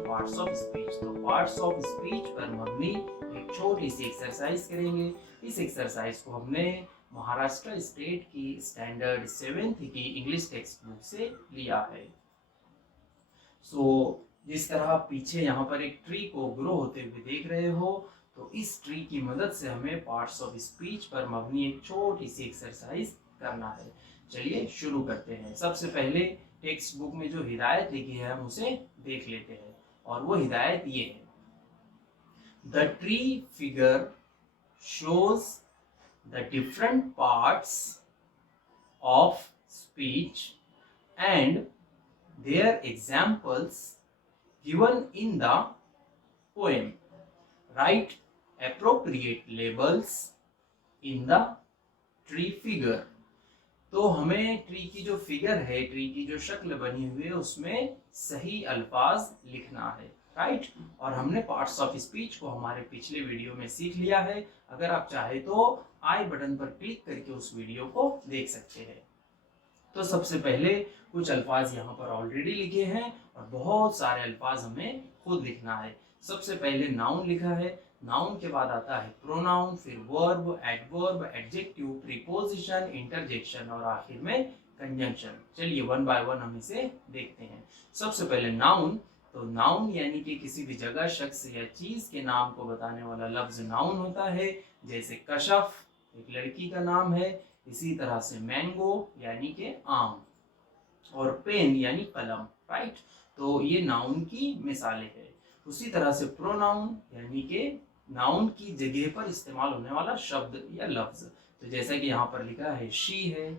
Parts of speech. तो parts of speech पर मबनी एक छोटी सी एक्सरसाइज करेंगे। इस एक्सरसाइज को हमने महाराष्ट्र स्टेट की स्टैंडर्ड 7th की इंग्लिश टेक्स्ट बुक से लिया है। जिस तरह आप पीछे यहाँ पर एक ट्री को ग्रो होते हुए देख रहे हो, तो इस ट्री की मदद से हमें पार्ट्स ऑफ स्पीच पर मबनी एक छोटी सी एक्सरसाइज करना है। चलिए शुरू करते हैं। सबसे पहले टेक्स्ट बुक में जो हिदायत लिखी है हम उसे देख लेते हैं, और वो हिदायत ये है, the tree figure shows the different parts of speech and their examples given in the poem. Write appropriate labels in the tree figure. तो हमें ट्री की जो फिगर है, ट्री की जो शक्ल बनी हुई है, उसमें सही अल्फाज लिखना है, राइट। और हमने पार्ट्स ऑफ स्पीच को हमारे पिछले वीडियो में सीख लिया है। अगर आप चाहे तो आई बटन पर क्लिक करके उस वीडियो को देख सकते हैं। तो सबसे पहले कुछ अल्फाज यहाँ पर ऑलरेडी लिखे हैं और बहुत सारे अल्फाज हमें खुद लिखना है। सबसे पहले नाउन लिखा है, नाउन के बाद आता है प्रोनाउन, फिर verb, adverb, adjective, preposition, interjection और आखिर में कंजंक्शन। चलिए वन बाय वन हम इसे देखते हैं। सबसे पहले नाउन। तो नाउन यानी कि किसी भी जगह, शख्स या चीज के नाम को बताने वाला लफ्ज नाउन होता है। जैसे कशफ एक लड़की का नाम है, इसी तरह से मैंगो यानी कि आम, और पेन यानी कलम, राइट। तो ये नाउन की मिसालें हैं। उसी तरह से प्रोनाउन यानी कि नाउन की जगह पर इस्तेमाल होने वाला शब्द या लफ्ज। तो जैसा कि यहाँ पर लिखा है, शी है,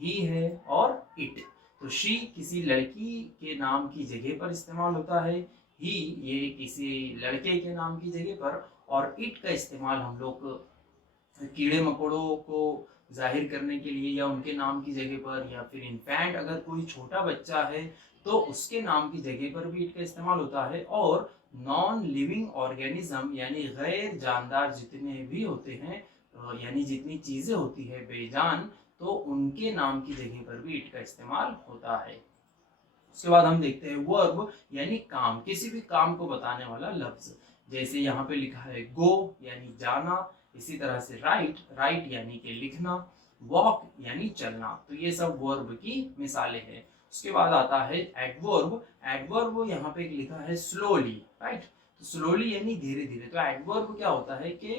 ही है और इट। तो शी किसी लड़की के नाम की जगह पर इस्तेमाल होता है, ही ये किसी लड़के के नाम की जगह पर, और इट का इस्तेमाल हम लोग कीड़े मकोड़ों को जाहिर करने के लिए या उनके नाम की जगह पर, या फिर इनफैंट अगर कोई छोटा बच्चा है तो उसके नाम की जगह पर भी इट का इस्तेमाल होता है। और नॉन लिविंग ऑर्गेनिज्म यानी गैर जानदार जितने भी होते हैं, यानी जितनी चीजें होती है बेजान, तो उनके नाम की जगह पर भी इट का इस्तेमाल होता है। उसके बाद हम देखते हैं वर्ब यानी काम, किसी भी काम को बताने वाला लफ्ज। जैसे यहाँ पे लिखा है गो यानी जाना, इसी तरह से राइट, राइट यानी कि लिखना, वॉक यानी चलना। तो ये सब वर्ब की मिसालें हैं। उसके बाद आता है एडवर्ब। एडवर्ब यहाँ पे लिखा है स्लोली, राइट। तो स्लोली यानी धीरे धीरे। तो एडवर्ब क्या होता है कि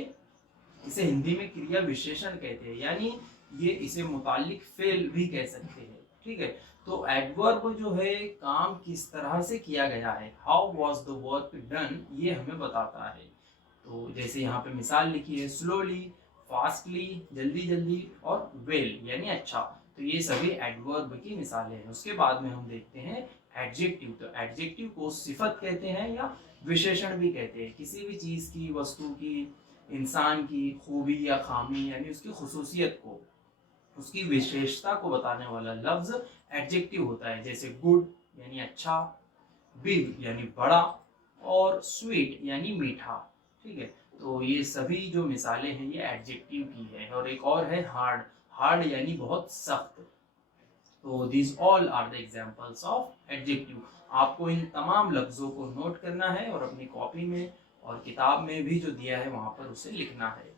इसे हिंदी में क्रिया विशेषण कहते हैं, यानी ये इसे मुताल्लिक फेल भी कह सकते हैं, ठीक है। तो एडवर्ब जो है काम किस तरह से किया गया है, how was the work done, ये हमें बताता है। तो जैसे यहाँ पे मिसाल लिखी है, स्लोली, फास्टली जल्दी जल्दी, और वेल यानी अच्छा। तो ये सभी एडवर्ब की मिसालें हैं। उसके बाद में हम देखते हैं एडजेक्टिव। तो एडजेक्टिव को सिफत कहते हैं या विशेषण भी कहते हैं। किसी भी चीज की, वस्तु की, इंसान की खूबी या खामी यानी उसकी खुसूसियत को, उसकी विशेषता को बताने वाला लफ्ज एडजेक्टिव होता है। जैसे गुड यानी अच्छा, बिग यानी बड़ा, और स्वीट यानी मीठा, ठीक है। तो ये सभी जो मिसालें हैं ये एडजेक्टिव की है। और एक और है हार्ड। हार्ड यानी बहुत सख्त। तो these all are the examples of adjective। आपको इन तमाम लफ्जों को नोट करना है और अपनी कॉपी में और किताब में भी जो दिया है वहां पर उसे लिखना है।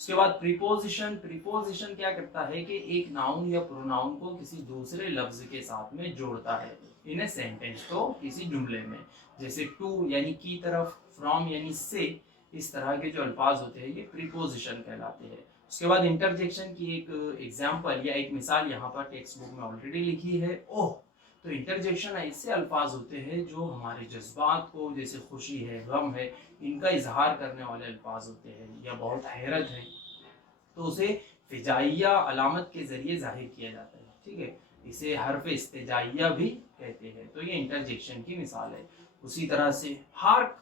उसके बाद प्रीपोजिशन। प्रीपोजिशन क्या करता है कि एक नाउन या प्रोनाउन को किसी दूसरे लफ्ज के साथ में जोड़ता है इन ए सेंटेंस, तो किसी जुमले में। जैसे टू यानी की तरफ, फ्रॉम यानी से, इस तरह के जो अल्फाज होते हैं ये प्रीपोजिशन कहलाते हैं। उसके बाद इंटरजेक्शन की एक एग्जाम्पल या एक मिसाल यहाँ पर टेक्स्ट बुक में ऑलरेडी लिखी है, ओह। तो इंटरजेक्शन ऐसे अल्फाज होते हैं जो हमारे जज्बात को, जैसे खुशी है, गम है, इनका इजहार करने वाले अल्फाज होते हैं, या बहुत हैरत है तो उसे फिजाइया अलामत के जरिए जाहिर किया जाता है, ठीक है। इसे हर्फ इस्तेजाइया भी कहते हैं। तो ये इंटरजेक्शन की मिसाल है। उसी तरह से हार्क।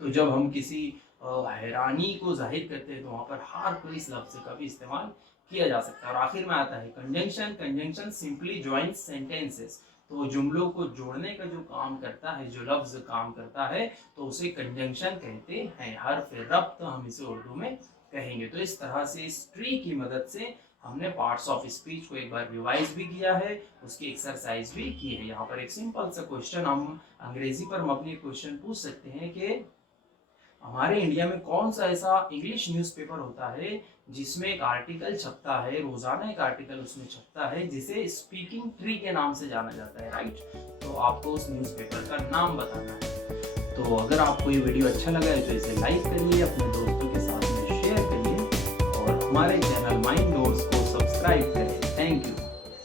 तो जब हम किसी हैरानी को जाहिर करते हैं तो वहां पर हार्क इस लफ्ज का भी इस्तेमाल किया जा सकता है। और आखिर में आता है conjunction. Conjunction simply joins sentences. तो जुमलों को जोड़ने का जो काम करता है, जो लफ्ज काम करता है, तो उसे कंजंक्शन कहते हैं। हर्फ रब्त हम इसे उर्दू में कहेंगे। तो इस तरह से इस ट्री की मदद से हमने पार्ट्स ऑफ स्पीच को एक बार रिवाइज भी किया है, उसकी एक्सरसाइज भी की है। यहाँ पर एक सिंपल सा क्वेश्चन हम अंग्रेजी पर मबनी क्वेश्चन पूछ सकते हैं कि हमारे इंडिया में कौन सा ऐसा इंग्लिश न्यूज़पेपर होता है जिसमें एक आर्टिकल छपता है, रोजाना एक आर्टिकल उसमें छपता है जिसे स्पीकिंग ट्री के नाम से जाना जाता है, राइट। तो आपको उस न्यूज़पेपर का नाम बताना है। तो अगर आपको ये वीडियो अच्छा लगा है तो इसे लाइक करिए, अपने दोस्तों के साथ में शेयर करिए और हमारे चैनल माइंड नोट्स को सब्सक्राइब करिए। Thank you.